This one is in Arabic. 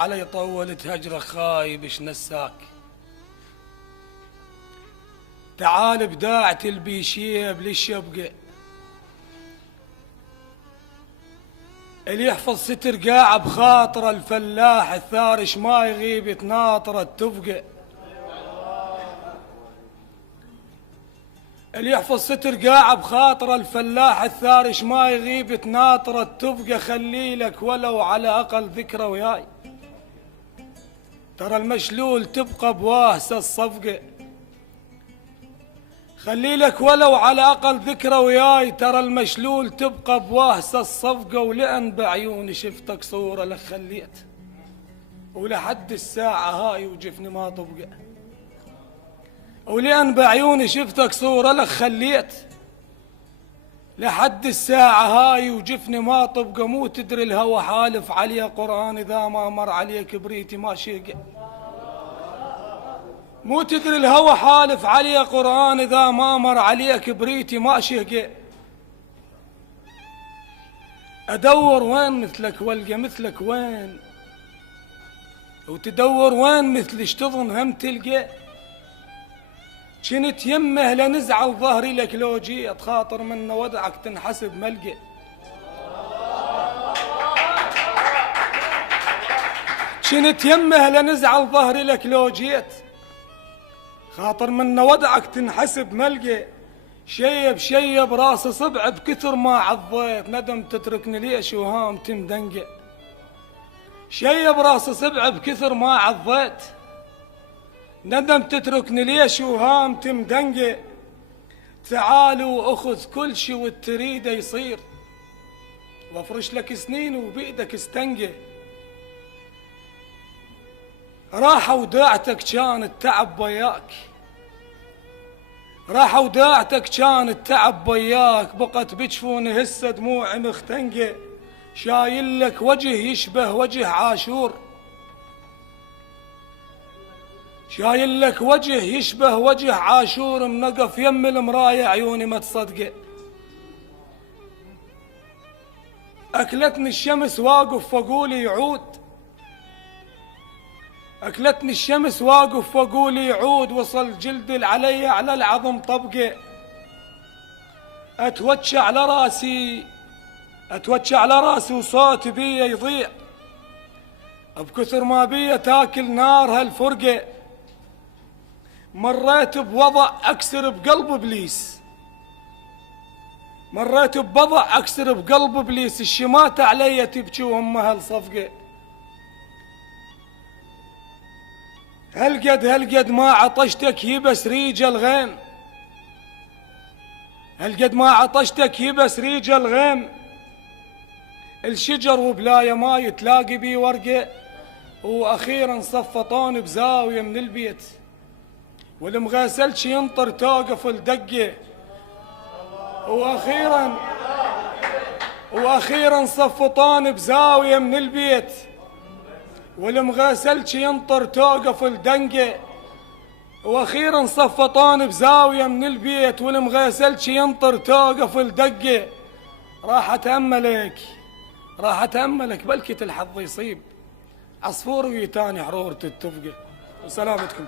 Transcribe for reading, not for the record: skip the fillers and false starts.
علي طولت هجرة خايب اش نساك. تعال بداعة البيشيب للشبقة، اللي يحفظ ستر قاع بخاطره، الفلاح الثارش ما يغيب يتناطر التفقة. اللي يحفظ ستر قاع بخاطره، الفلاح الثارش ما يغيب يتناطر التفقة. خلي لك ولو على أقل ذكرى وياي، ترى المشلول تبقى بواهسة الصفقة. خلي لك ولو على أقل ذكرى وياي، ترى المشلول تبقى بواهسة الصفقة. ولأن بعيوني شفتك صورة لك خليت، ولحد الساعة هاي وجفني ما طبقة. ولأن بعيوني شفتك صورة لك خليت، لحد الساعة هاي وجفني ما طبقة. مو تدري الهوى حالف عليه قرآن، إذا ما مر عليه كبريتي ما شيقة. مو تدري الهوى حالف عليه قرآن، إذا ما مر عليه كبريتي ما شهقة. أدور وين مثلك والقى مثلك وين، وتدور وين مثلش تظن هم تلقى. كنت يمه لنزعل ظهري لك لو جيت، خاطر من ودعك تنحسب ملقى. كنت يمه لنزعل ظهري لك لو جيت، خاطر من ودعك تنحسب ملقى. شيب شيب راس صبع بكثر ما عضيت، ندم تتركني ليش وهام تمدنقة. شيب راس صبع بكثر ما عضيت، ندم تتركني ليش وهام تمدنقة. تعال وأخذ كل شي والتريده يصير، وافرش لك سنين وبإيدك استنقة. راحة وداعتك كان التعب وياك، راحة وداعتك كان التعب وياك. بقت بجفوني هسه دموعي مختنقة، شايل لك وجه يشبه وجه عاشور، شايل لك وجه يشبه وجه عاشور. منقف يم المراية عيوني ما تصدقه. أكلتني الشمس واقف وأقول يعود، أكلتني الشمس واقف وأقول يعود. وصل جلدي علي على العظم طبقة، أتوجه على راسي، أتوجه على راسي وصوتي بيه يضيع، بكثر ما بيه تاكل نار هالفرقة. مريت بوضع أكسر بقلب إبليس، مريت بوضع أكسر بقلب إبليس. الشماتة علي تبكي وهم هالصفقة. هالقد ما عطشتك يبس ريج الغيم، هالقد ما عطشتك يبس ريج الغيم. الشجر وبلاية ما يتلاقي بي ورقة، وأخيرا صفطون بزاوية من البيت. والمغاسلش ينطر توقف الدقة، وأخيرا صفطون بزاوية من البيت. والمغاسلش ينطر توقف الدنقة، واخيرا صفطون بزاوية من البيت. والمغاسلش ينطر توقف الدقة. راح اتأملك، راح اتأملك بلكة الحظ يصيب، عصفور ويتاني حرورة التفقة. وسلامتكم.